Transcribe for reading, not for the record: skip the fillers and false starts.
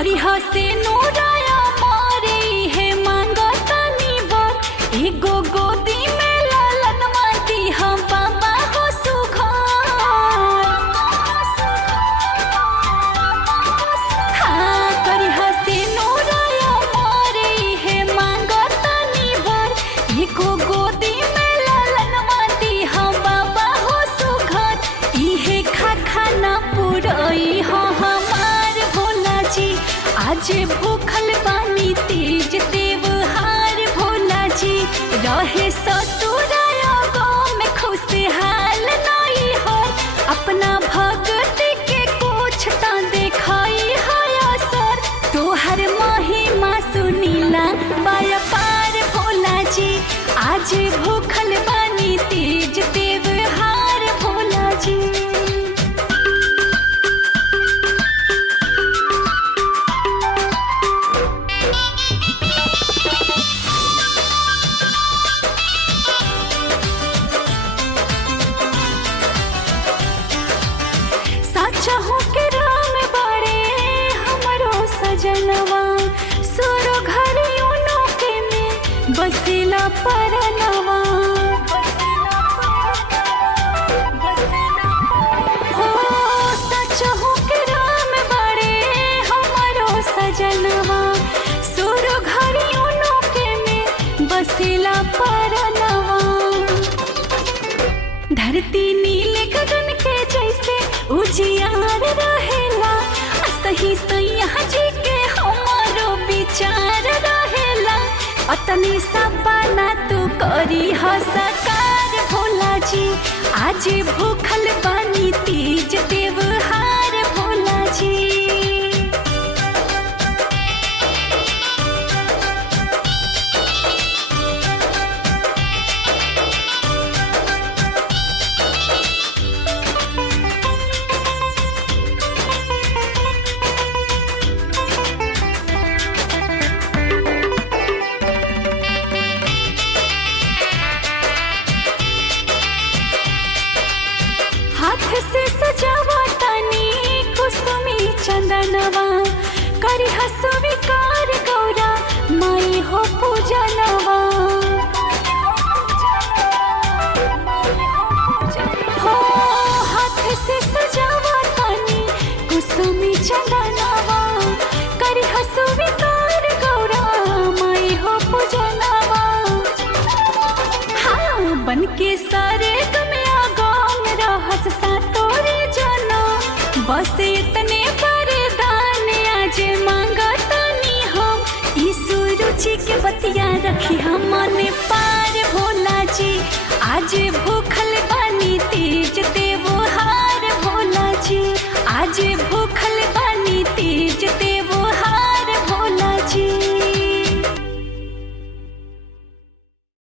करी हसे नूराया मारे है मांगतानी बर एगो गोदी में लालन माती हम बाबा हो सुघर। हाँ करी हसे नूराया मारे है मांगतानी बर एगो गोदी में लालन माती हम बाबा हो सुघर। इहे खाना पुरई हो हमार भोला जी आज भूखल बानी तेज देवहार भोला जी रहे ससुराया गाँव में खुशहाल नहीं हो अपना भगती के कुछ तो देखाई है असर तोहर महिमा सुनीला बाया पार भोला जी आज भूखल बानी तेज देवहार भोला जी। चाहूं के राम बड़े हमरो सजनवा सुरो घरियों के में बसेला परनवा हो सचहूं के राम बड़े हमरो सजनवा सुरो घरियों के में बसेला परनवा। धरती नील गगन के जैसे उजियार रहेला सही सैया जी के हमारो विचार रहेला अतनी सपना तू करी हो सकार भोला जी आज भूखल बानी तीज देवहार भोला जी। हाथ से सजावा तनी कुसुमी चंदनवा करी स्वीकार गौरा माई हो पूजनवा हो हाथ से सजावा तनी कुसुमी चंदनवा करी स्वीकार गौरा माई हो पूजनवा। हाँ बन के सारे रहस तोरे जनो बस इतने वरदान आज मांगतानी हम ईसु रुचि के बतिया रखी हम मन पार भोला जी आज भूखल